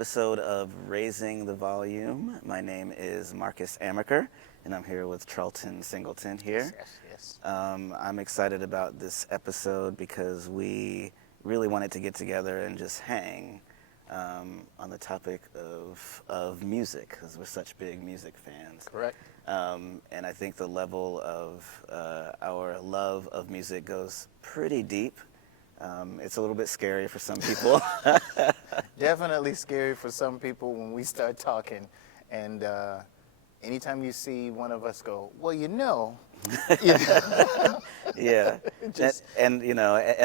episode of Raising the Volume. My name is Marcus Amaker, and I'm here with Charlton Singleton here. Yes. I'm excited about this episode because we really wanted to get together and just hang on the topic of music, because we're such big music fans. Correct. And I think the level of our love of music goes pretty deep. It's a little bit scary for some people. Definitely scary for some people when we start talking. And anytime you see one of us go, well, you know. Yeah. And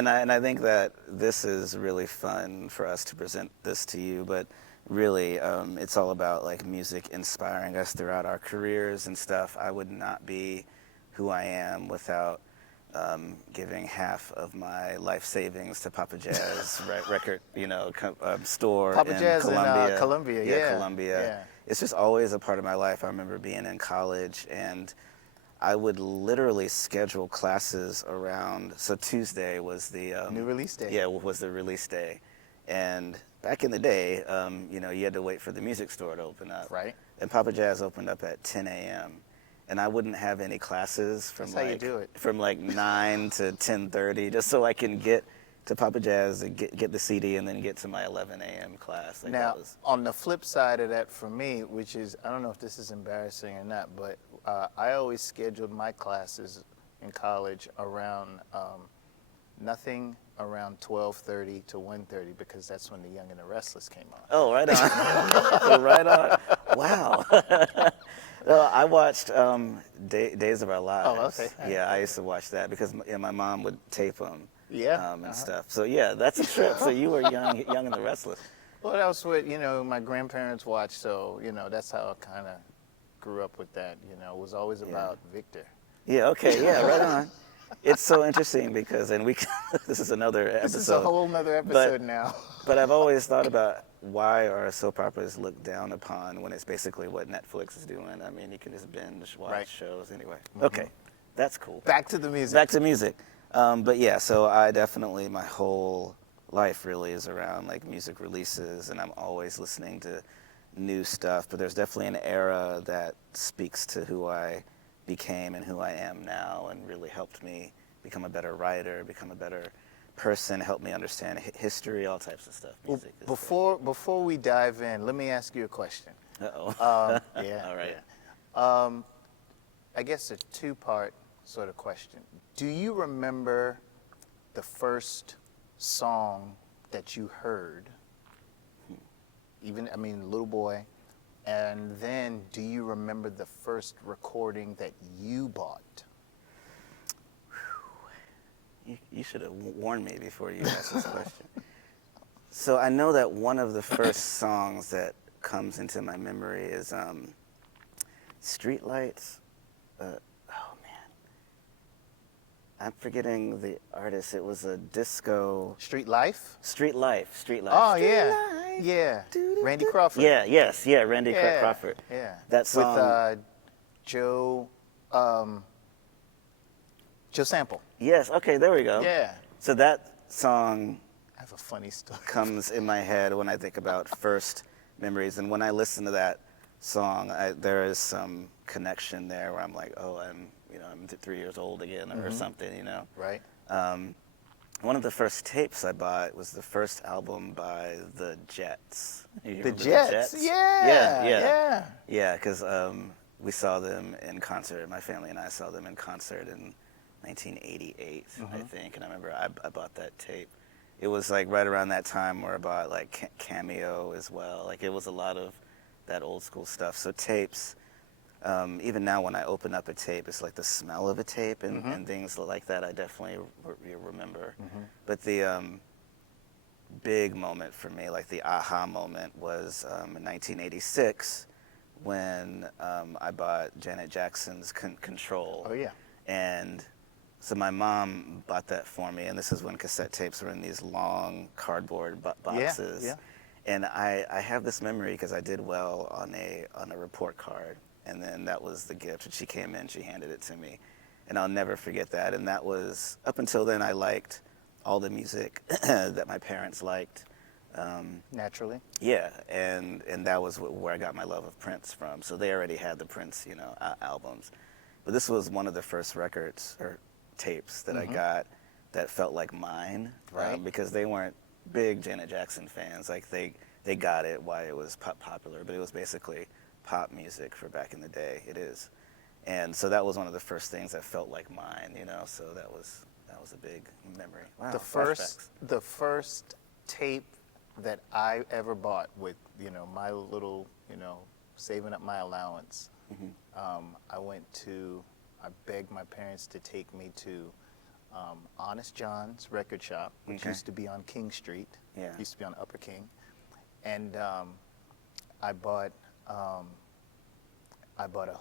I think that this is really fun for us to present this to you, but really it's all about like music inspiring us throughout our careers and stuff. I would not be who I am without giving half of my life savings to Papa Jazz record, store Papa in Jazz Columbia. in Columbia, yeah. Columbia. Yeah. It's just always a part of my life. I remember being in college and I would literally schedule classes around, so Tuesday was the... New release day. Yeah, was the release day. And back in the day, you had to wait for the music store to open up. Right. And Papa Jazz opened up at 10 a.m. And I wouldn't have any classes from That's how you do it. From like 9 to 10:30, just so I can get to Papa Jazz and get the CD and then get to my 11 a.m. class. Like Now, on the flip side of that for me, which is, I don't know if this is embarrassing or not, but I always scheduled my classes in college around nothing around 12:30 to 1:30, because that's when The Young and the Restless came on. Oh, right on. Right on. Wow. I watched Days of Our Lives. Oh, okay. Yeah, I used to watch that because my mom would tape them. Yeah. And stuff. So yeah, that's a trip. So you were young and the Restless. Well, that was what, my grandparents watched, so, that's how I kind of grew up with that, It was always about Victor. Yeah, okay, yeah, right on. It's so interesting because, and this is another episode. This is a whole nother episode now. But I've always thought about why are soap operas looked down upon when it's basically what Netflix is doing. I mean, you can just binge watch shows anyway. Mm-hmm. Okay, that's cool. Back to the music. Back to music. But yeah, so I definitely, my whole life really is around like music releases, and I'm always listening to new stuff. But there's definitely an era that speaks to who I became and who I am now, and really helped me become a better writer, become a better person, helped me understand history, all types of stuff. Music Before we dive in, let me ask you a question. Uh-oh. Yeah. All right. Yeah. I guess a two-part sort of question. Do you remember the first song that you heard? Little boy. And then, do you remember the first recording that you bought? You should have warned me before you asked this question. So I know that one of the first songs that comes into my memory is Streetlights. I'm forgetting the artist. It was a disco... Street Life? Street Life. Oh, Street yeah. Life. Yeah. Doo-doo-doo. Randy Crawford. Yeah, Randy Crawford. Yeah. That song... With Joe Sample. Yes, okay, there we go. Yeah. So that song... I have a funny story. ...comes in my head when I think about first memories. And when I listen to that song, there is some connection there where I'm like, oh, I'm 3 years old again or something, Right. One of the first tapes I bought was the first album by the Jets. The Jets? Yeah. Yeah, because we saw them in concert. My family and I saw them in concert in 1988, I think. And I remember I bought that tape. It was like right around that time where I bought like Cameo as well. Like it was a lot of that old school stuff. So tapes... even now when I open up a tape, it's like the smell of a tape and things like that I definitely remember. But the big moment for me, like the aha moment, was in 1986 when I bought Janet Jackson's Control. Oh, yeah. And so my mom bought that for me, and this is when cassette tapes were in these long cardboard boxes. Yeah. And I have this memory because I did well on a report card. And then that was the gift. And she came in, she handed it to me. And I'll never forget that. And that was, up until then, I liked all the music that my parents liked. Naturally. Yeah, and that was where I got my love of Prince from. So they already had the Prince, albums. But this was one of the first records or tapes that I got that felt like mine, Right. because they weren't big Janet Jackson fans. Like they got it why it was popular, but it was basically pop music for back in the day. It is, and so that was one of the first things that felt like mine. So that was a big memory. Wow, The first tape that I ever bought with my little saving up my allowance. I begged my parents to take me to Honest John's record shop, which used to be on King Street. Yeah. Used to be on Upper King, and I bought a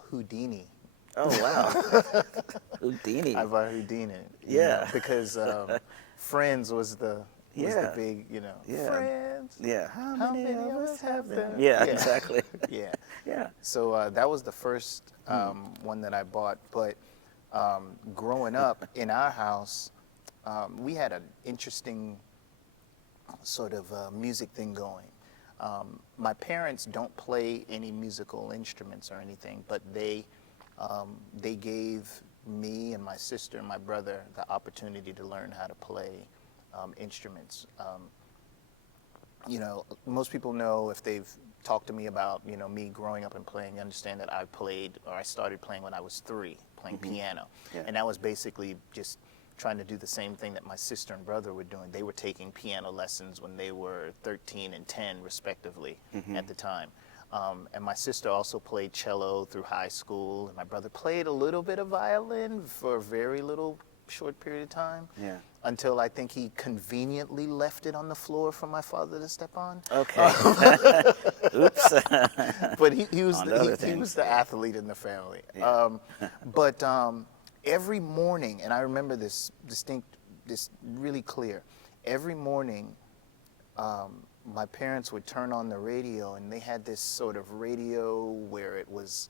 Houdini. Oh wow, Houdini. I bought Houdini. Yeah. Because Friends was the big Friends. Yeah. How many of us have them? Yeah, exactly. Yeah. Yeah. So that was the first one that I bought. But growing up in our house, we had an interesting sort of music thing going. My parents don't play any musical instruments or anything, but they gave me and my sister and my brother the opportunity to learn how to play instruments. Most people know, if they've talked to me about me growing up and playing, understand that I started playing when I was 3, playing piano. Yeah. And that was basically just trying to do the same thing that my sister and brother were doing. They were taking piano lessons when they were 13 and 10 respectively at the time. And my sister also played cello through high school, and my brother played a little bit of violin for a very short period of time. Yeah. Until I think he conveniently left it on the floor for my father to step on. Okay. Oops. But he was On to other he things. was the athlete in the family. Yeah. But every morning, and I remember this really clear. Every morning, my parents would turn on the radio, and they had this sort of radio where it was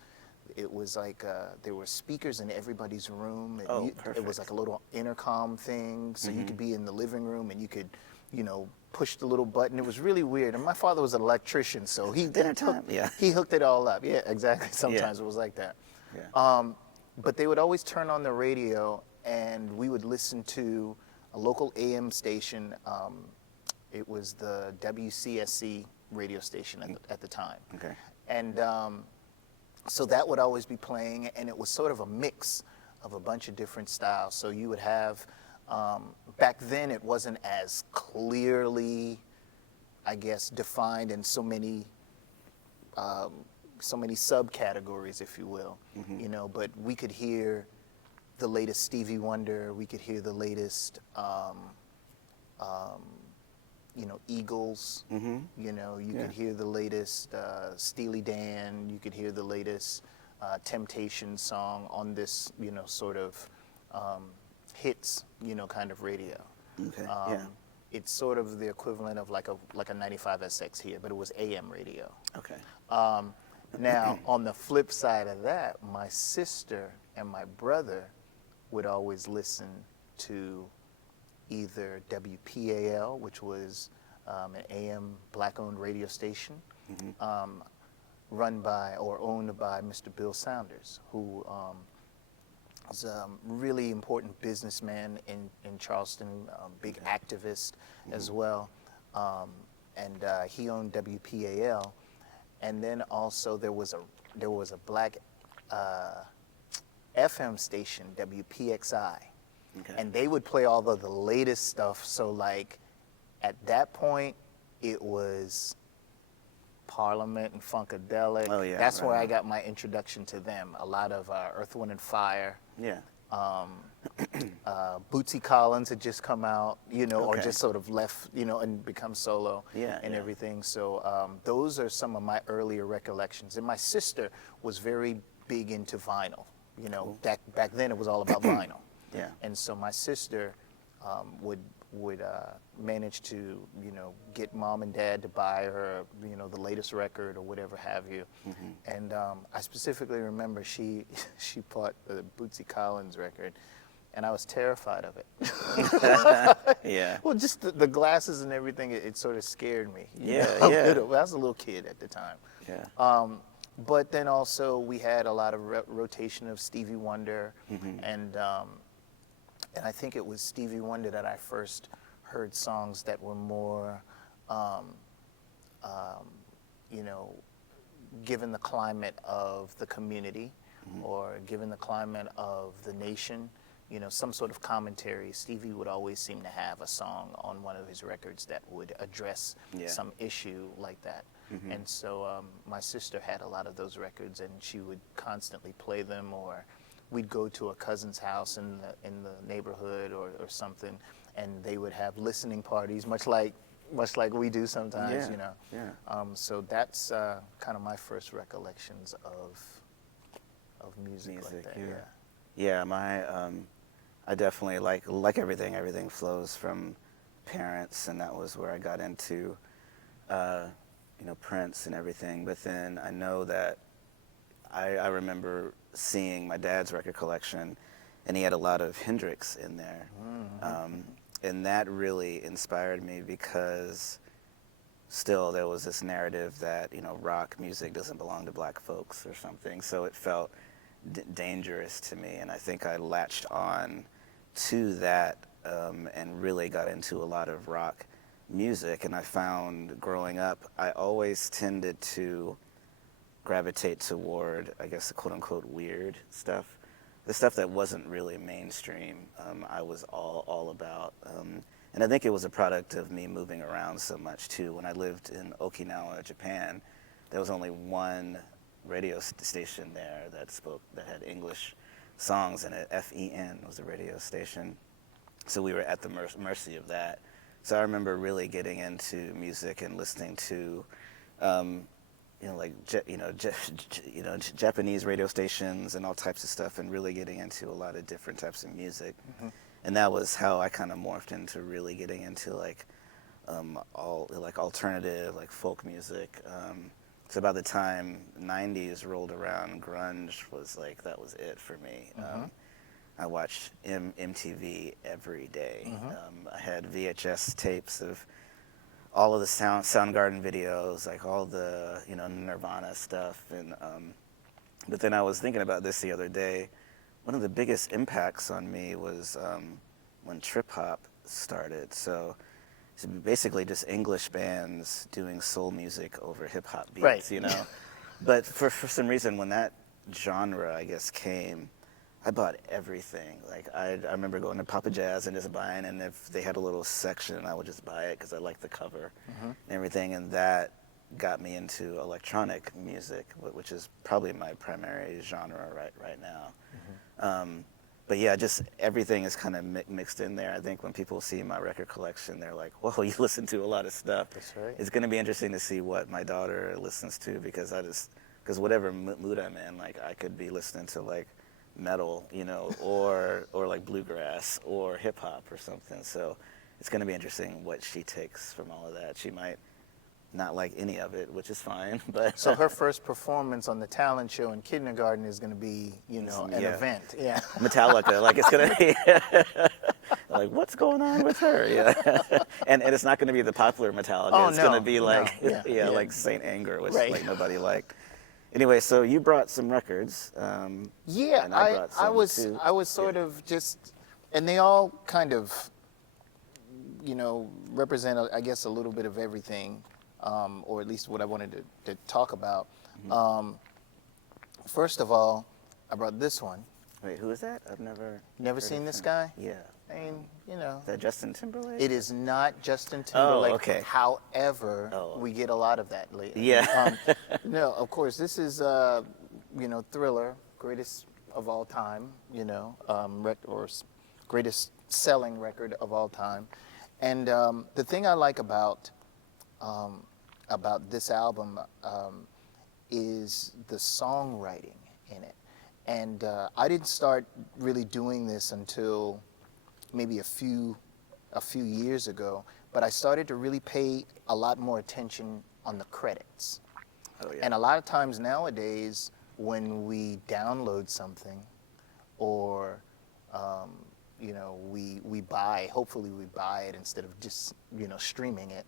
like there were speakers in everybody's room. And it was perfect. like a little intercom thing, so you could be in the living room and you could, push the little button. It was really weird. And my father was an electrician, so he hooked it all up. Yeah, exactly. Sometimes it was like that. Yeah. But they would always turn on the radio, and we would listen to a local AM station. It was the WCSC radio station at the time. Okay. And so that would always be playing, and it was sort of a mix of a bunch of different styles. So you would have, back then it wasn't as clearly, I guess, defined in so many subcategories, if you will, but we could hear the latest Stevie Wonder, we could hear the latest, Eagles, you could hear the latest Steely Dan, you could hear the latest Temptation song on this, sort of hits, kind of radio. Okay. It's sort of the equivalent of like a 95 SX here, but it was AM radio. Okay. Now, on the flip side of that, my sister and my brother would always listen to either WPAL, which was an AM black-owned radio station, run by or owned by Mr. Bill Saunders, who was a really important businessman in Charleston, big activist as well, and he owned WPAL. And then also there was a black FM station, WPXI. Okay. And they would play all of the latest stuff. So like at that point, it was Parliament and Funkadelic. Oh, yeah, That's right where I on. got my introduction to them. A lot of Earth, Wind and Fire. Yeah. Bootsy Collins had just come out, or Okay. just sort of left, and become solo Yeah, and yeah. everything. So those are some of my earlier recollections. And my sister was very big into vinyl. Cool. Back then it was all about vinyl. Yeah. And so my sister would manage to, get mom and dad to buy her, the latest record or whatever have you. And I specifically remember she bought the Bootsy Collins record, and I was terrified of it. Yeah. Well, just the glasses and everything, it sort of scared me. Yeah, I yeah. was a little kid at the time. Yeah. But then also we had a lot of rotation of Stevie Wonder, and I think it was Stevie Wonder that I first heard songs that were more, you know, given the climate of the community, or given the climate of the nation, you know, some sort of commentary. Stevie would always seem to have a song on one of his records that would address some issue like that. And so my sister had a lot of those records, and she would constantly play them, or we'd go to a cousin's house in the neighborhood or something, and they would have listening parties, much like we do sometimes, you know. Yeah. So that's kind of my first recollections of music like that. Yeah, I definitely like everything. Everything flows from parents, and that was where I got into, you know, Prince and everything. But then I know that I remember seeing my dad's record collection, and he had a lot of Hendrix in there. And that really inspired me, because still there was this narrative that, you know, rock music doesn't belong to black folks or something. So it felt dangerous to me, and I think I latched on to that and really got into a lot of rock music. And I found growing up, I always tended to gravitate toward, I guess, the quote-unquote weird stuff. The stuff that wasn't really mainstream, I was all about. And I think it was a product of me moving around so much, too. When I lived in Okinawa, Japan, there was only one radio station there that had English songs in it. FEN was the radio station. So we were at the mercy of that. So I remember really getting into music and listening to, you know, like Japanese radio stations and all types of stuff, and really getting into a lot of different types of music. And that was how I kind of morphed into really getting into like alternative, like folk music. So by the time '90s rolled around, grunge was like, that was it for me. I watched MTV every day. I had VHS tapes of all of the Soundgarden videos, like all the, you know, Nirvana stuff. And but then I was thinking about this the other day. One of the biggest impacts on me was when trip hop started. So it's basically just English bands doing soul music over hip hop beats, you know. But for some reason, when that genre, I guess, came, I bought everything. Like I remember going to Papa Jazz and just buying, and if they had a little section, I would just buy it because I liked the cover and everything. And that got me into electronic music, which is probably my primary genre right now. But yeah, just everything is kind of mixed in there. I think when people see my record collection, they're like, "Whoa, you listen to a lot of stuff." That's right. It's going to be interesting to see what my daughter listens to, because whatever mood I'm in, like I could be listening to like metal, you know, or like bluegrass or hip hop or something. So it's going to be interesting what she takes from all of that. She might not like any of it, which is fine. But so her first performance on the talent show in kindergarten is going to be, you know, an event. Yeah. Metallica, like it's going to be like, what's going on with her? Yeah. and it's not going to be the popular Metallica. Oh, it's no, going to be like, yeah. like Saint Anger, which Right. like nobody liked. Anyway, so you brought some records. Yeah, and I brought some I was too. sort of just, and they all kind of, you know, represent, I guess, a little bit of everything, or at least what I wanted to talk about. First of all, I brought this one. Wait, who is that? I've never Seen heard this of him. guy? Yeah. I mean, you know. Is that Justin Timberlake? It is not Justin Timberlake. okay. However, we get a lot of that lately. Yeah. No, of course, this is, you know, Thriller, greatest of all time, you know, greatest selling record of all time. And the thing I like about this album is the songwriting in it. And I didn't start really doing this until maybe a few years ago, but I started to really pay a lot more attention on the credits. Oh, yeah. And a lot of times nowadays, when we download something or we buy. Hopefully, we buy it instead of just streaming it.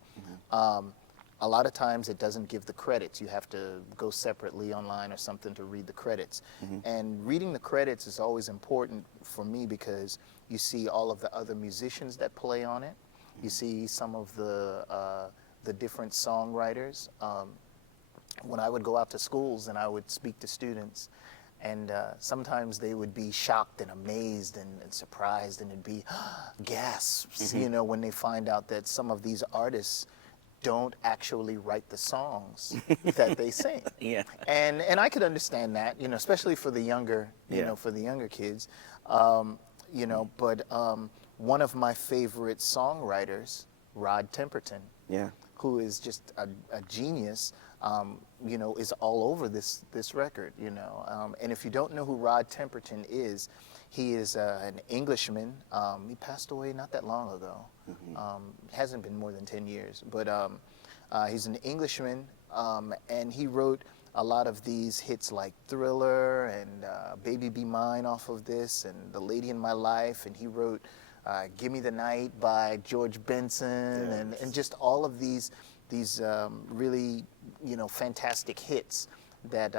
A lot of times it doesn't give the credits. You have to go separately online or something to read the credits. And reading the credits is always important for me because you see all of the other musicians that play on it. You see some of the different songwriters. When I would go out to schools and I would speak to students, and sometimes they would be shocked and amazed and surprised, and it'd be gasps, when they find out that some of these artists don't actually write the songs that they sing. Yeah. And I could understand that, especially for the younger, for the younger kids. But one of my favorite songwriters, Rod Temperton, who is just a genius, is all over this record, And if you don't know who Rod Temperton is, he is an Englishman. He passed away not that long ago. Hasn't been more than 10 years. But he's an Englishman, and he wrote a lot of these hits like Thriller and Baby Be Mine off of this, and The Lady in My Life. And he wrote Gimme the Night by George Benson, and just all of these really, fantastic hits that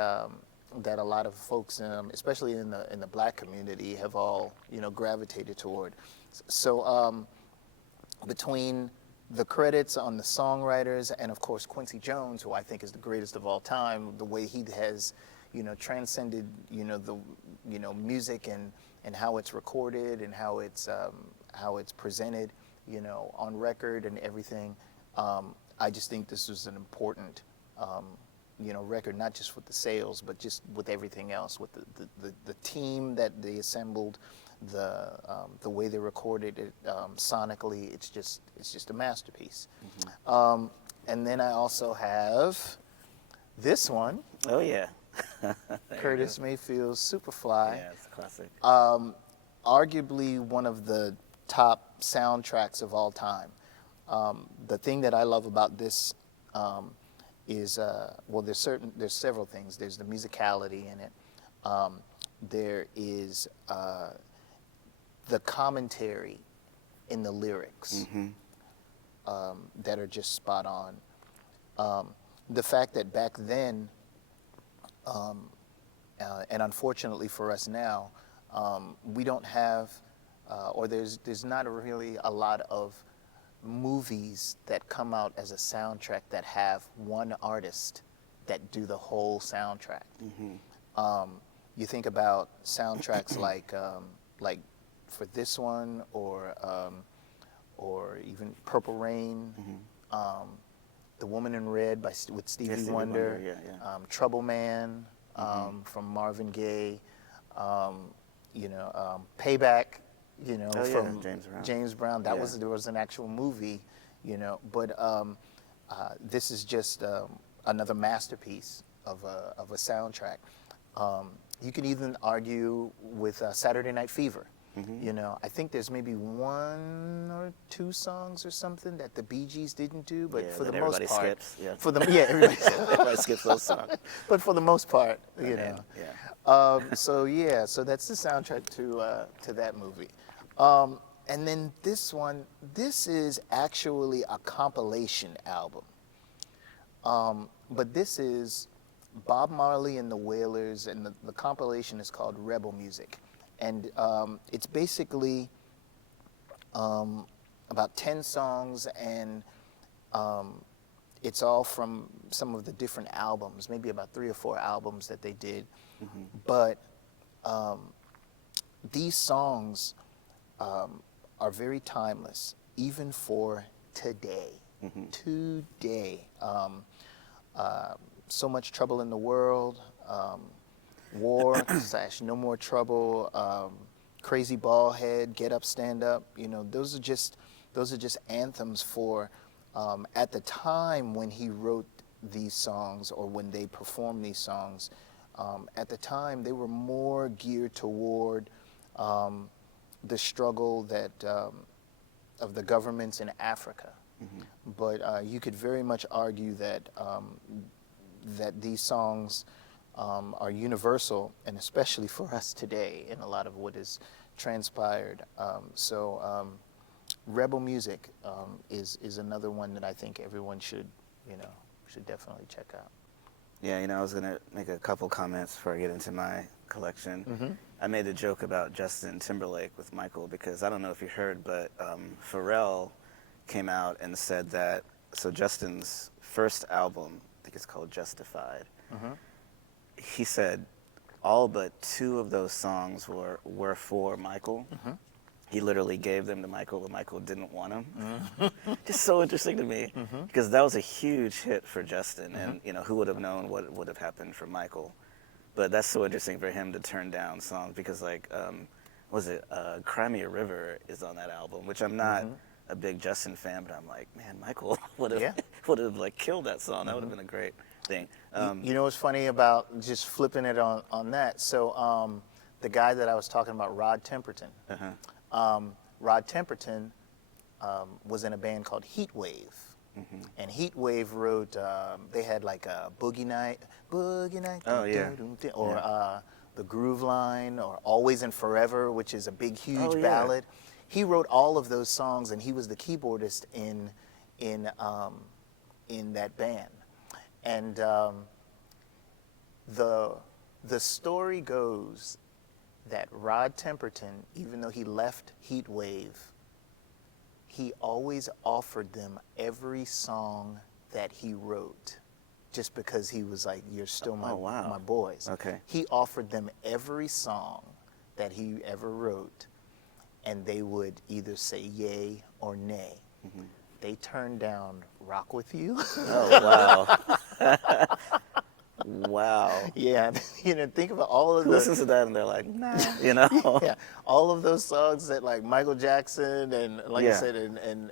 that a lot of folks, especially in the Black community, have all gravitated toward. So between the credits on the songwriters and of course Quincy Jones, who I think is the greatest of all time, the way he has transcended the music and how it's recorded and how it's presented on record and everything. I just think this was an important record, not just with the sales, but just with everything else, with the team that they assembled, the way they recorded it sonically. It's just a masterpiece. And then I also have this one. Oh yeah. Curtis Mayfield's Superfly. Yeah, it's a classic. Arguably one of the top soundtracks of all time. The thing that I love about this is there's several things. There's the musicality in it. There is the commentary in the lyrics that are just spot on. The fact that back then, and unfortunately for us now, we don't have, or there's not really a lot of movies that come out as a soundtrack that have one artist that do the whole soundtrack. You think about soundtracks like for this one, or even Purple Rain, The Woman in Red with Stevie Wonder, Trouble Man from Marvin Gaye, Payback. From James Brown. There was an actual movie, but this is just another masterpiece of a soundtrack. You could even argue with Saturday Night Fever. I think there's maybe one or two songs or something that the Bee Gees didn't do, but for the most part, skips, everybody skips those songs. But for the most part, so that's the soundtrack to that movie. And then this one, this is actually a compilation album. But this is Bob Marley and the Wailers, and the compilation is called Rebel Music. And it's basically about 10 songs, and it's all from some of the different albums, maybe about 3 or 4 albums that they did. But these songs are very timeless, even for today. Today. So Much Trouble in the World, War / No More Trouble, Crazy Ballhead, Get Up, Stand Up. Those are just anthems for at the time when he wrote these songs, or when they performed these songs. At the time, they were more geared toward the struggle that of the governments in Africa. But you could very much argue that that these songs are universal, and especially for us today, in a lot of what is transpired. Rebel Music is another one that I think everyone should definitely check out. Yeah, I was gonna make a couple comments before I get into my collection. Mm-hmm. I made a joke about Justin Timberlake with Michael because I don't know if you heard, but Pharrell came out and said that, so Justin's first album, I think it's called Justified, Mm-hmm. he said all but 2 of those songs were for Michael. Mm-hmm. He literally gave them to Michael, but Michael didn't want them. Mm-hmm. Just so interesting to me, Mm-hmm. because that was a huge hit for Justin, Mm-hmm. and who would have known what would have happened for Michael? But that's so interesting for him to turn down songs because, like, Cry Me a River is on that album, which I'm not Mm-hmm. a big Justin fan, but I'm like, man, Michael would have Yeah. would have like killed that song. That Mm-hmm. would have been a great thing. You know what's funny about just flipping it on that? So the guy that I was talking about, Rod Temperton. Uh-huh. Rod Temperton was in a band called Heat Wave. Mm-hmm. And Heat Wave wrote, they had like a Boogie Night, Oh, yeah. or The Groove Line, or Always and Forever, which is a big, huge Oh, yeah. ballad. He wrote all of those songs, and he was the keyboardist in that band. And the story goes that Rod Temperton, even though he left Heat Wave, he always offered them every song that he wrote, just because he was like, "You're still my Oh, wow. my boys." Okay. He offered them every song that he ever wrote, and they would either say yay or nay. Mm-hmm. They turned down "Rock with You." Oh, wow. Wow. Yeah, think about all of Who the listens to that and they're like, nah, yeah, all of those songs that like Michael Jackson and like I Yeah. said and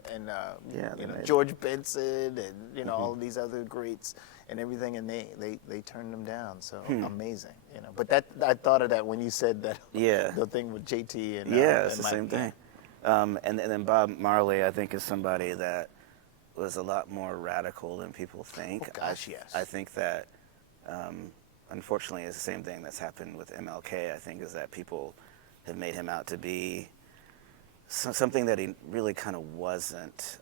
Yeah, they made it. George Benson and all of these other greats and everything, and they turned them down. So amazing, But that I thought of that when you said that. Yeah. The thing with JT and Yeah, and it's the Mike. same thing. And then Bob Marley, I think, is somebody that was a lot more radical than people think. Oh, gosh, yes. I think that, unfortunately, it's the same thing that's happened with MLK, I think, is that people have made him out to be something that he really kind of wasn't.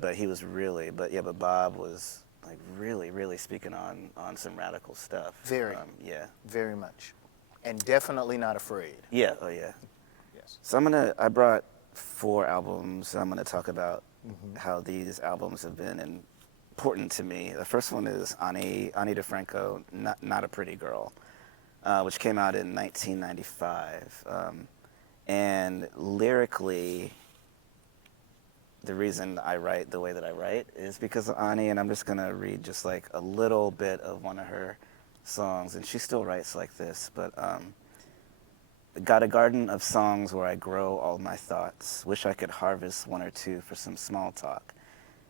But he was really, but Bob was like really, really speaking on some radical stuff. Very. Yeah. Very much, and definitely not afraid. Yeah, oh yeah. Yes. So I brought 4 albums. I'm gonna talk about how these albums have been important to me. The first one is Ani DeFranco, Not a Pretty Girl, which came out in 1995. And lyrically, the reason I write the way that I write is because of Ani, and I'm just gonna read just like a little bit of one of her songs, and she still writes like this, but got a garden of songs where I grow all my thoughts. Wish I could harvest 1 or 2 for some small talk.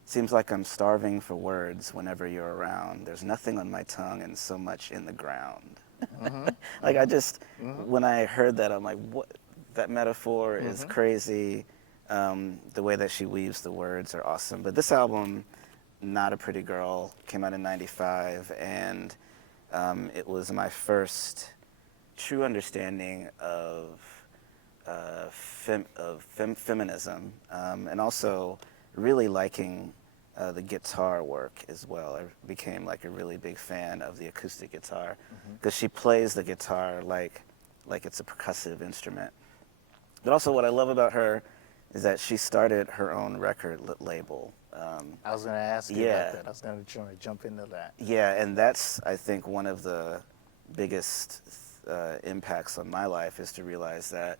Seems like I'm starving for words whenever you're around. There's nothing on my tongue and so much in the ground. Like I just, when I heard that, I'm like, what? That metaphor is crazy. The way that she weaves the words are awesome. But this album, Not a Pretty Girl, came out in '95, and it was my first true understanding of feminism, and also really liking the guitar work as well. I became like a really big fan of the acoustic guitar because she plays the guitar like it's a percussive instrument. But also what I love about her is that she started her own record label. I was going to ask you about that. I was going to try to jump into that. Yeah, and that's, I think, one of the biggest impacts on my life is to realize that,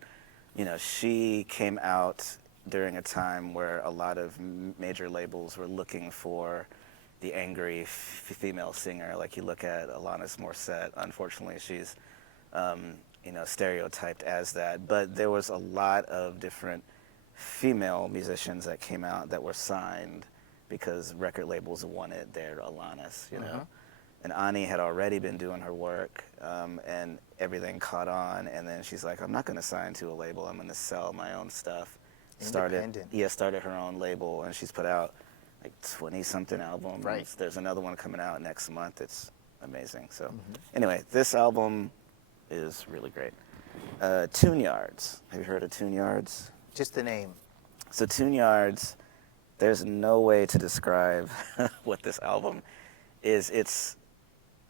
she came out during a time where a lot of major labels were looking for the angry female singer. Like you look at Alanis Morissette, unfortunately she's, stereotyped as that. But there was a lot of different female musicians that came out that were signed because record labels wanted their Alanis, And Ani had already been doing her work, and everything caught on. And then she's like, I'm not going to sign to a label. I'm going to sell my own stuff. Started her own label, and she's put out like 20-something albums. Right. There's another one coming out next month. It's amazing. So anyway, this album is really great. TuneYards. Have you heard of TuneYards? Just the name. So TuneYards, there's no way to describe what this album is.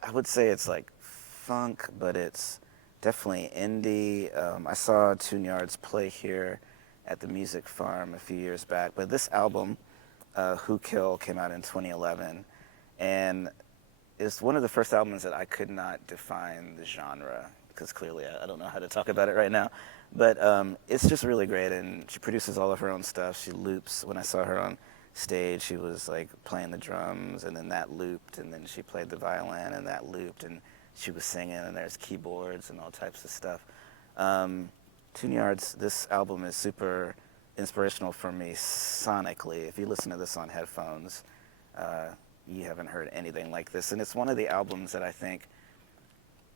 I would say it's like funk, but it's definitely indie. I saw TuneYards play here at the Music Farm a few years back. But this album, Who Kill, came out in 2011. And it's one of the first albums that I could not define the genre, because clearly I don't know how to talk about it right now. But it's just really great, and she produces all of her own stuff. She loops. When I saw her on stage, she was like playing the drums, and then that looped, and then she played the violin, and that looped, and she was singing, and there's keyboards and all types of stuff. TuneYards, this album is super inspirational for me sonically. If you listen to this on headphones, you haven't heard anything like this. And it's one of the albums that I think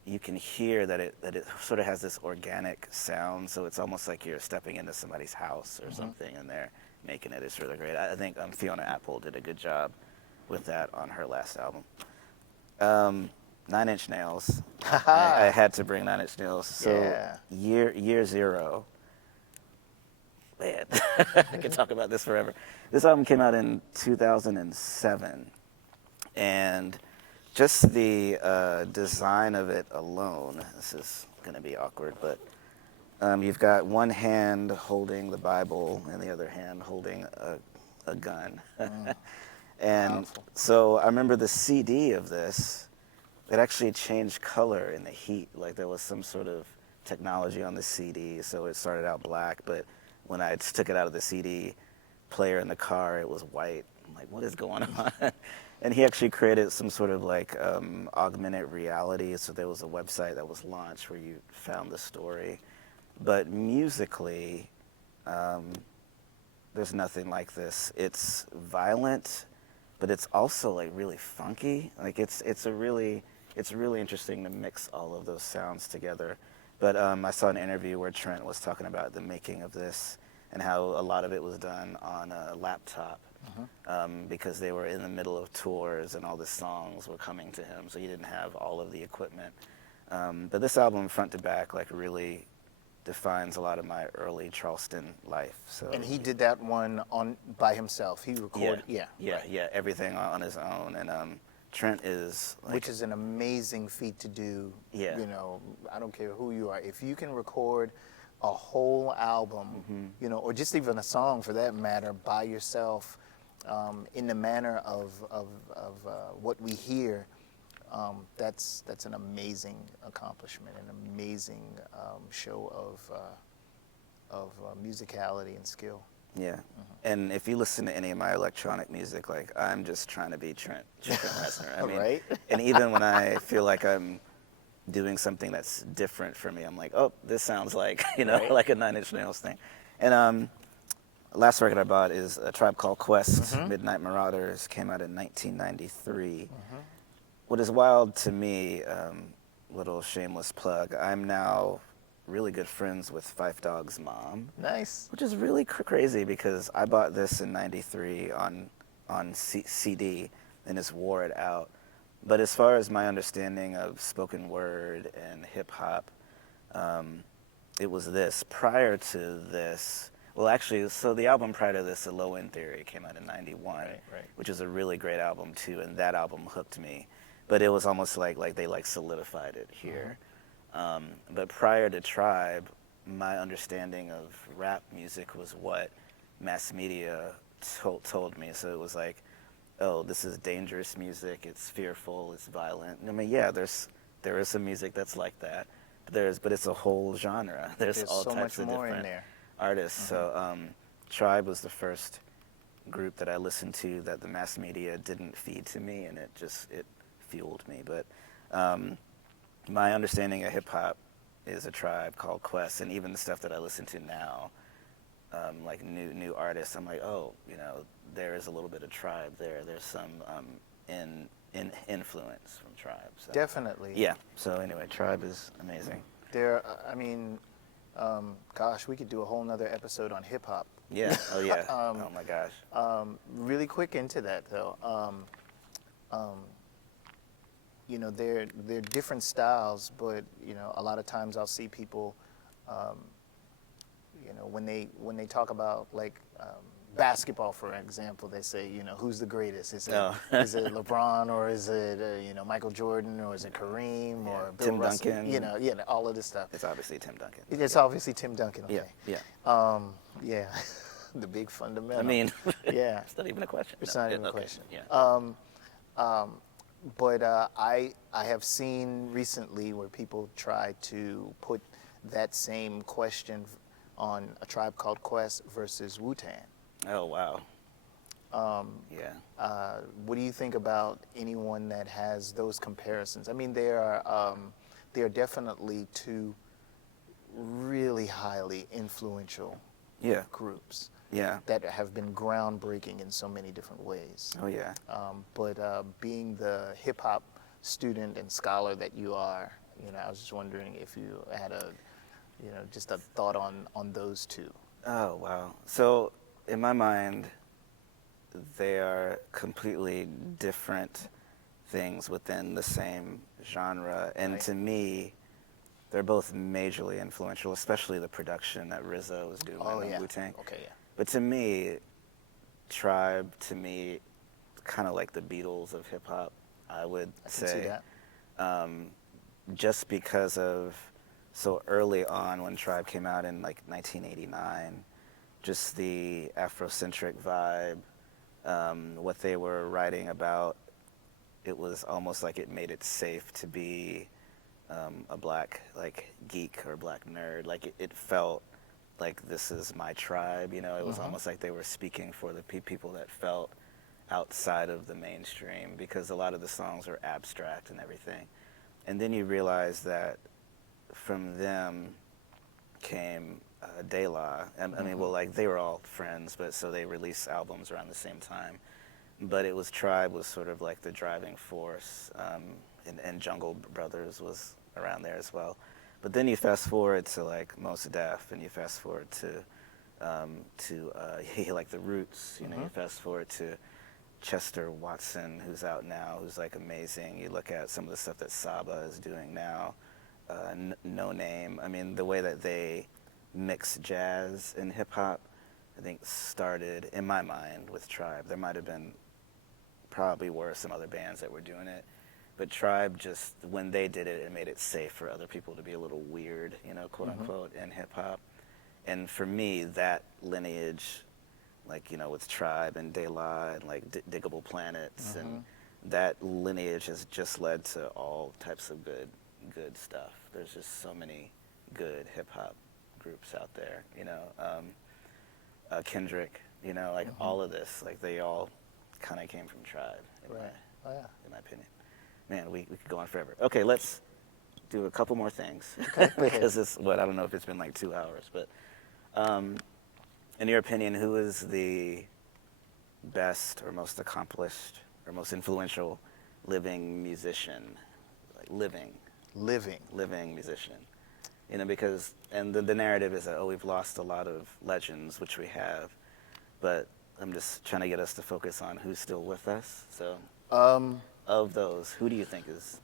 you can hear that it sort of has this organic sound, so it's almost like you're stepping into somebody's house or something, and they're making it. It's really great. I think Fiona Apple did a good job with that on her last album. 9 Inch Nails. I had to bring 9 Inch Nails. So Yeah. year zero. Man, I could talk about this forever. This album came out in 2007, and just the design of it alone, this is going to be awkward, but you've got one hand holding the Bible and the other hand holding a gun. And Powerful. so I remember the CD of this, it actually changed color in the heat. Like there was some sort of technology on the CD, so it started out black, but when I took it out of the CD player in the car, it was white. I'm like, what is going on? And he actually created some sort of like augmented reality. So there was a website that was launched where you found the story. But musically, there's nothing like this. It's violent, but it's also like really funky. Like it's really interesting to mix all of those sounds together. But I saw an interview where Trent was talking about the making of this and how a lot of it was done on a laptop because they were in the middle of tours and all the songs were coming to him, so he didn't have all of the equipment. But this album, front to back, like really defines a lot of my early Charleston life. So. And he did that one by himself. He recorded. Yeah, everything on his own. And Trent is like, which is an amazing feat to do. Yeah. You know, I don't care who you are. If you can record a whole album, you know, or just even a song for that matter, by yourself, in the manner of what we hear, that's an amazing accomplishment, an amazing show of musicality and skill. Yeah, and if you listen to any of my electronic music, like I'm just trying to be Trent Reznor. I mean, Right? And even when I feel like I'm doing something that's different for me, I'm like, oh, this sounds like, you know, Right. like a 9 Inch Nails thing. And last record I bought is A Tribe Called Quest, Midnight Marauders, came out in 1993. What is wild to me, little shameless plug, I'm now really good friends with Phife Dawg's mom. Nice. Which is really crazy because I bought this in 93 on CD and just wore it out. But as far as my understanding of spoken word and hip hop, it was this. Prior to this, well actually, so the album prior to this, The Low End Theory, came out in 91, Right. which is a really great album too, and that album hooked me. But it was almost like they like solidified it here. But prior to Tribe, my understanding of rap music was what mass media told me. So it was like, oh, this is dangerous music, it's fearful, it's violent. I mean, yeah, there is some music that's like that, but it's a whole genre. There's all so types much of more in different there. artists. So Tribe was the first group that I listened to that the mass media didn't feed to me, and it fueled me. But my understanding of hip hop is A Tribe Called Quest, and even the stuff that I listen to now, like new artists, I'm like, oh, you know, there is a little bit of Tribe there. There's some influence from Tribe. So. Definitely. Yeah. So anyway, Tribe is amazing. There, I mean, gosh, we could do a whole nother episode on hip hop. Yeah. Oh yeah. Oh my gosh. Really quick into that though. You know, they're different styles, but you know, a lot of times I'll see people you know, when they talk about like basketball, for example, they say, you know, who's the greatest? Is it is it LeBron, or is it you know, Michael Jordan, or is it Kareem, or Bill Tim Russell? Duncan. You know, all of this stuff. It's obviously Tim Duncan. It's obviously Tim Duncan. Okay. Yeah. Yeah. The big fundamental. I mean, yeah. It's not even a question. It's No. not even a Okay. question. Yeah. But I have seen recently where people try to put that same question on A Tribe Called Quest versus Wu-Tang. Oh, wow. Yeah. What do you think about anyone that has those comparisons? I mean, there are definitely two really highly influential Yeah. groups Yeah. that have been groundbreaking in so many different ways. Oh, yeah. But being the hip hop student and scholar that you are, you know, I was just wondering if you had just a thought on those two. Oh, wow. So, in my mind, they are completely different things within the same genre. And Right. to me, they're both majorly influential, especially the production that Rizzo was doing on Wu-Tang. Okay, yeah. But to me, Tribe, kind of like the Beatles of hip hop, I would I can say. see that. Just because of so early on when Tribe came out in like 1989, just the Afrocentric vibe, what they were writing about, it was almost like it made it safe to be a black like geek or black nerd. Like it felt like this is my tribe, you know. It was almost like they were speaking for the people that felt outside of the mainstream, because a lot of the songs are abstract and everything. And then you realize that from them came De La. I mean, well, like they were all friends, but so they released albums around the same time. But it was Tribe was sort of like the driving force, and Jungle Brothers was around there as well. But then you fast forward to like Mos Def, and you fast forward to like the Roots. You know, you fast forward to Chester Watson, who's out now, who's like amazing. You look at some of the stuff that Saba is doing now, No Name. I mean, the way that they mix jazz and hip hop, I think started in my mind with Tribe. There might have been probably were some other bands that were doing it, but Tribe just, when they did it, it made it safe for other people to be a little weird, you know, quote unquote, in hip hop. And for me, that lineage, like, you know, with Tribe and De La and like Diggable Planets, and that lineage has just led to all types of good stuff. There's just so many good hip hop groups out there, you know. Kendrick, you know, like all of this, like they all kind of came from Tribe, in my opinion. Man, we could go on forever. Okay, let's do a couple more things. Because it's, I don't know if it's been like 2 hours, but in your opinion, who is the best or most accomplished or most influential living musician? Like living musician. You know, because, and the narrative is that, oh, we've lost a lot of legends, which we have, but I'm just trying to get us to focus on who's still with us. So, of those, who do you think is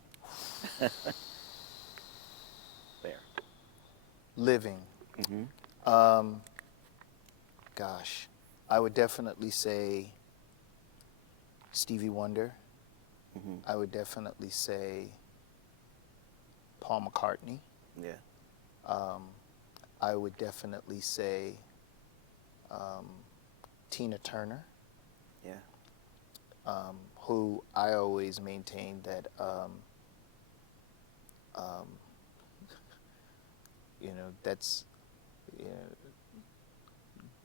there? Living. Gosh, I would definitely say Stevie Wonder. I would definitely say Paul McCartney. Yeah. I would definitely say Tina Turner. Yeah. Who I always maintained that, you know, that's, you know,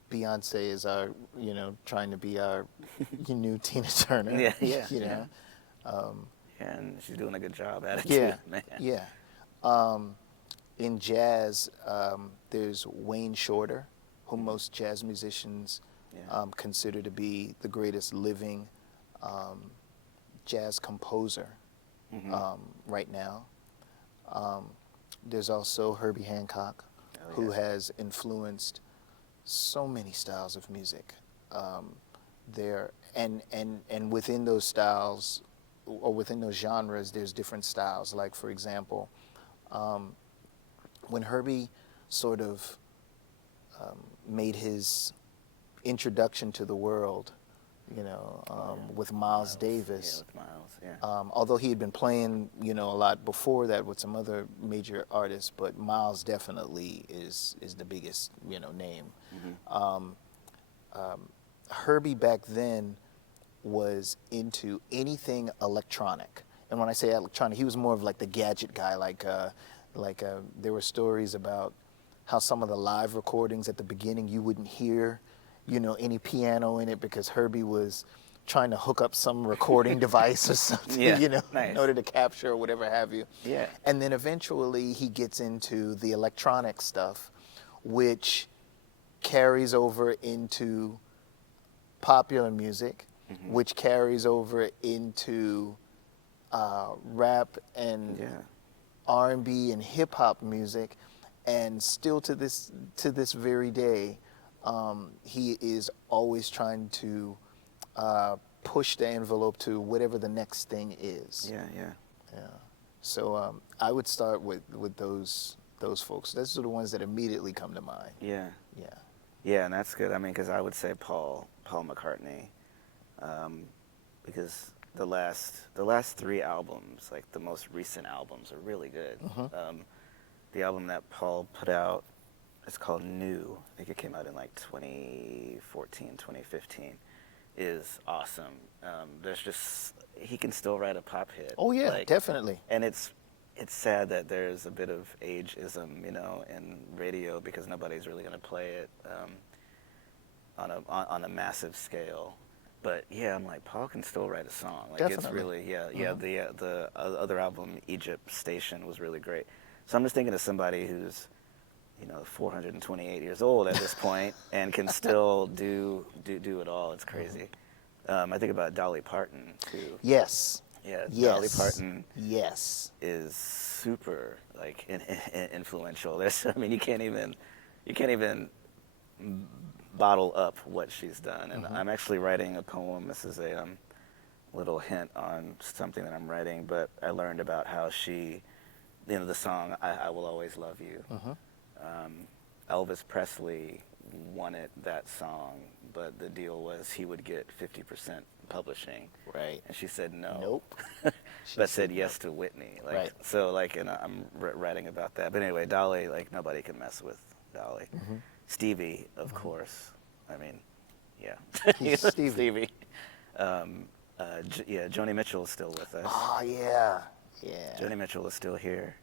Beyonce is our, you know, trying to be our new Tina Turner. Yeah. You know. And she's doing a good job at it Yeah. too, man. Yeah. In jazz, there's Wayne Shorter, who most jazz musicians consider to be the greatest living jazz composer right now. There's also Herbie Hancock, who has influenced so many styles of music. And within those styles, or within those genres, there's different styles. Like, for example, when Herbie sort of made his introduction to the world, with Miles Davis. Yeah, with Miles, yeah. Although he had been playing, a lot before that with some other major artists, but Miles definitely is the biggest, name. Herbie back then was into anything electronic. And when I say electronic, he was more of like the gadget guy. There were stories about how some of the live recordings at the beginning you wouldn't hear, any piano in it because Herbie was trying to hook up some recording device or something, Nice. in order to capture or whatever have you. Yeah. And then eventually he gets into the electronic stuff, which carries over into popular music, which carries over into rap and R&B and hip hop music, and still to this very day, he is always trying to push the envelope to whatever the next thing is. Yeah. So I would start with those folks. Those are the ones that immediately come to mind. Yeah, and that's good. I mean, because I would say Paul McCartney, because the last 3 albums, like the most recent albums, are really good. The album that Paul put out, it's called New. I think it came out in like 2014, 2015. Is awesome. He can still write a pop hit. Oh yeah, definitely. And it's sad that there's a bit of ageism, in radio, because nobody's really going to play it on a massive scale. But yeah, I'm like, Paul can still write a song. Like, definitely. It's really The other album, Egypt Station, was really great. So I'm just thinking of somebody who's 428 years old at this point and can still do it all. It's crazy. I think about Dolly Parton too. Yes. Yeah, Yes. Dolly Parton. Yes. Is super influential. You can't even bottle up what she's done. And I'm actually writing a poem. This is a little hint on something that I'm writing, but I learned about how she, the song I Will Always Love You. Elvis Presley wanted that song, but the deal was he would get 50% publishing. Right. And she said no. Nope. But said yes to Whitney. Right. So, and I'm writing about that. But anyway, Dolly, nobody can mess with Dolly. Stevie, of course. I mean, yeah. Stevie. Joni Mitchell is still with us. Oh, yeah. Joni Mitchell is still here.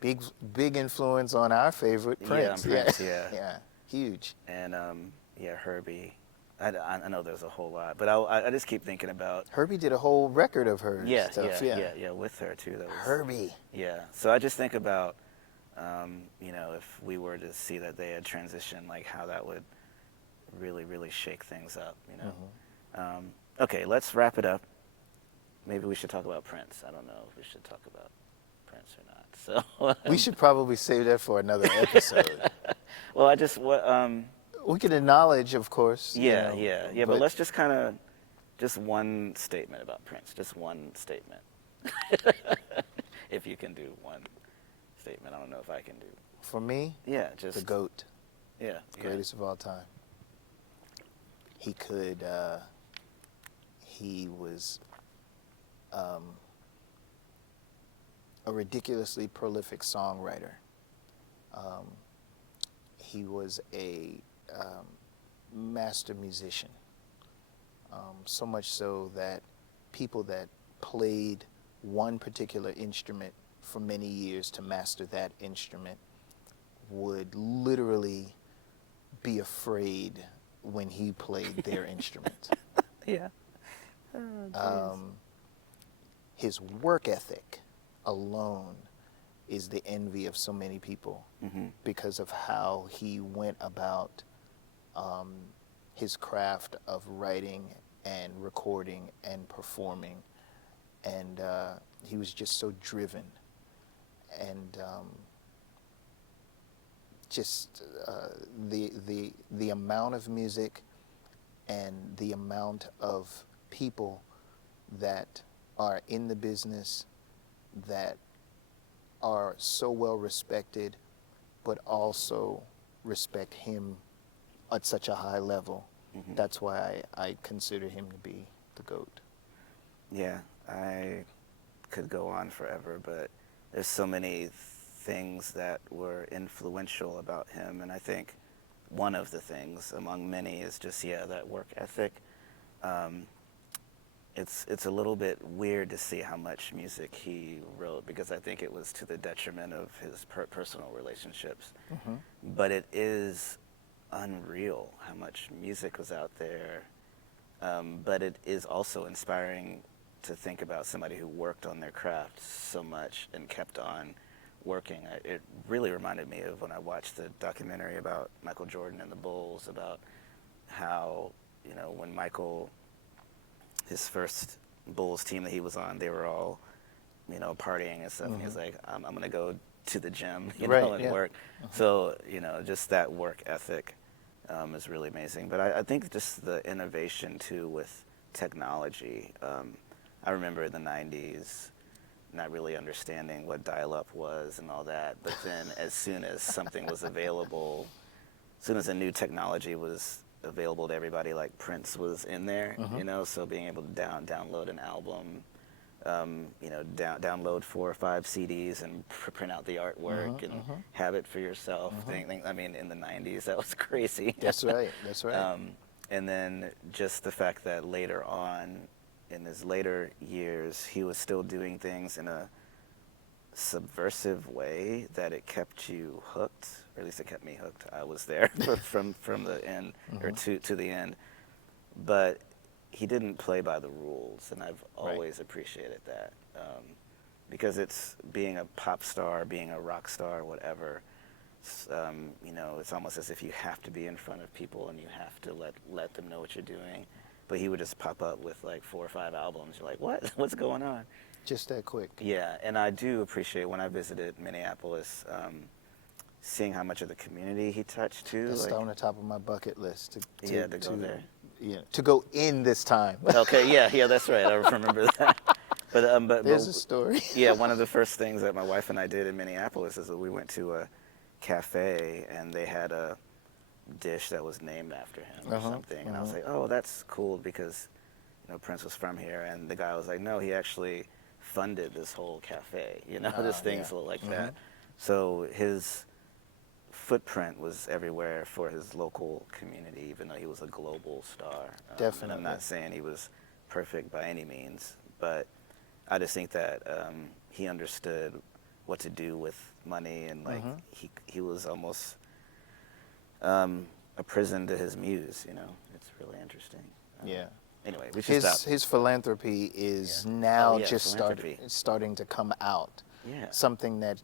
Big influence on our favorite Prince. Yeah. Huge. And Herbie. I know there's a whole lot, but I just keep thinking about Herbie did a whole record of her stuff. Yeah, with her too. That was, Herbie. Yeah. So I just think about, if we were to see that they had transitioned, like how that would really, really shake things up. Okay, let's wrap it up. Maybe we should talk about Prince. I don't know if we should talk about Prince or not. So we should probably save that for another episode. Well, we can acknowledge, of course. Yeah. But let's just just one statement about Prince. Just one statement. If you can do one statement, I don't know if I can do. For me, just the GOAT. Yeah, greatest of all time. He was a ridiculously prolific songwriter. He was a master musician, so much so that people that played one particular instrument for many years to master that instrument would literally be afraid when he played their instrument. Yeah. His work ethic alone is the envy of so many people because of how he went about his craft of writing and recording and performing. And he was just so driven. And the amount of music and the amount of people that are in the business that are so well respected but also respect him at such a high level. Mm-hmm. That's why I consider him to be the GOAT. Yeah, I could go on forever, but there's so many things that were influential about him, and I think one of the things among many is just, that work ethic. It's a little bit weird to see how much music he wrote, because I think it was to the detriment of his personal relationships. Mm-hmm. But it is unreal how much music was out there. But it is also inspiring to think about somebody who worked on their craft so much and kept on working. It really reminded me of when I watched the documentary about Michael Jordan and the Bulls, about how, when Michael, his first Bulls team that he was on, they were all, partying and stuff. Mm-hmm. And he was like, I'm going to go to the gym, and work. Mm-hmm. So, just that work ethic is really amazing. But I think just the innovation, too, with technology. I remember in the 90s not really understanding what dial-up was and all that. But then as soon as something was available, as soon as a new technology was available to everybody, like Prince was in there, Mm-hmm. So being able to download an album, download 4 or 5 CDs and print out the artwork and have it for yourself. I mean, in the 90s, that was crazy. That's right. And then just the fact that later on, in his later years, he was still doing things in a subversive way that it kept you hooked, or at least it kept me hooked. I was there from the end, or to the end. But he didn't play by the rules, and I've always appreciated that. Because it's being a pop star, being a rock star, whatever, it's almost as if you have to be in front of people and you have to let them know what you're doing. But he would just pop up with like 4 or 5 albums. You're like, what? What's going on? Just that quick. Yeah, and I do appreciate when I visited Minneapolis, seeing how much of the community he touched too. That's on the top of my bucket list to go there. Yeah, to go in this time. Okay, yeah, that's right. I remember that. But there's a story. Yeah, one of the first things that my wife and I did in Minneapolis is that we went to a cafe and they had a dish that was named after him or something, and I was like, oh, that's cool, because Prince was from here, and the guy was like, no, he actually funded this whole cafe, this thing's like that. So his footprint was everywhere for his local community, even though he was a global star. Definitely. And I'm not saying he was perfect by any means, but I just think that he understood what to do with money, and he was almost a prison to his muse. It's really interesting. Anyway, we should stop. His philanthropy is now just starting to come out. Yeah. Something that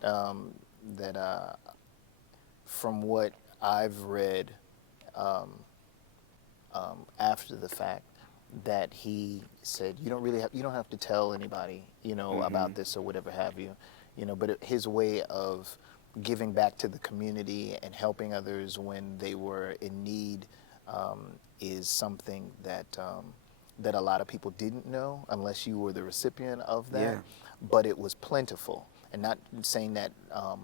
from what I've read after the fact, that he said, you don't have to tell anybody, about this or whatever have you, but his way of giving back to the community and helping others when they were in need is something that that a lot of people didn't know unless you were the recipient of that. But it was plentiful, and not saying that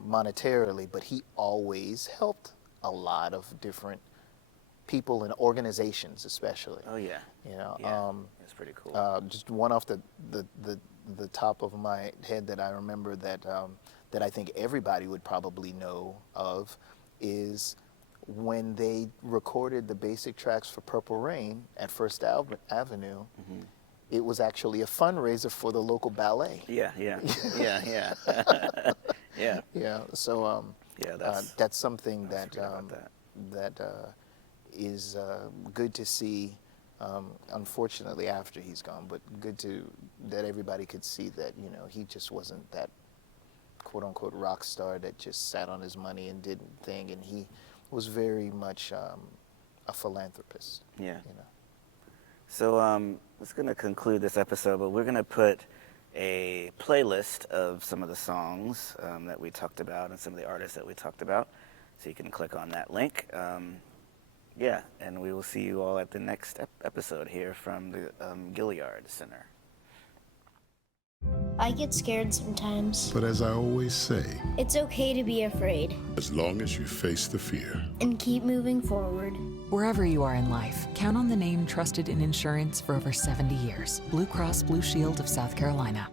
monetarily, but he always helped a lot of different people and organizations, especially. Oh yeah. It's pretty cool. Just one off the top of my head that I remember that that I think everybody would probably know of is when they recorded the basic tracks for Purple Rain at First Avenue. It was actually a fundraiser for the local ballet. Yeah. So that's something that is good to see. Unfortunately, after he's gone, but good that everybody could see that he just wasn't that quote unquote rock star that just sat on his money and did thing, and he was very much a philanthropist. Yeah. So that's going to conclude this episode, but we're going to put a playlist of some of the songs that we talked about and some of the artists that we talked about, so you can click on that link. And we will see you all at the next episode here from the Gilliard Center. I get scared sometimes. But as I always say, It's okay to be afraid as long as you face the fear. and keep moving forward. Wherever you are in life, count on the name trusted in insurance for over 70 years. Blue Cross Blue Shield of South Carolina.